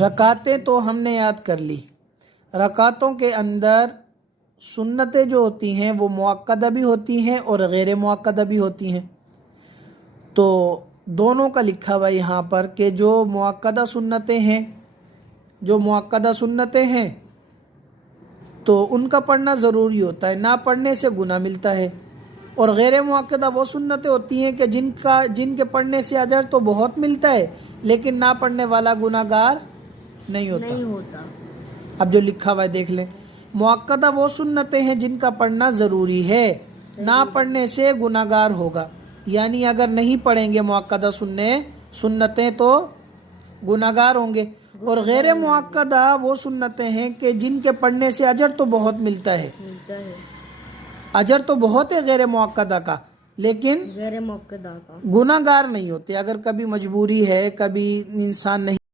رکعتیں تو ہم نے یاد کر لی. رکعتوں کے اندر سنتیں جو ہوتی ہیں وہ مؤکدہ بھی ہوتی ہیں اور غیر مؤکدہ بھی ہوتی ہیں. تو دونوں کا لکھا ہوا یہاں پر کہ جو مؤکدہ سنتیں ہیں تو ان کا پڑھنا ضروری ہوتا ہے، نہ پڑھنے سے گناہ ملتا ہے. اور غیر مؤکدہ وہ سنتیں ہوتی ہیں کہ جن کے پڑھنے سے اجر تو بہت ملتا ہے لیکن نہ پڑھنے والا گناہ گار نہیں ہوتا. اب جو لکھا ہوا ہے دیکھ لیں. مؤکدہ وہ سنتیں ہیں جن کا پڑھنا ضروری ہے، نہ پڑھنے سے گناہ گار ہوگا. یعنی اگر نہیں پڑھیں گے مؤکدہ سنتیں تو گناہ گار ہوں گے. اور غیر مؤکدہ وہ سنتیں ہیں کہ جن کے پڑھنے سے اجر تو بہت ملتا ہے. اجر تو بہت ہے غیر مؤکدہ کا لیکن گناہ گار نہیں ہوتے. اگر کبھی مجبوری ہے، کبھی انسان نہیں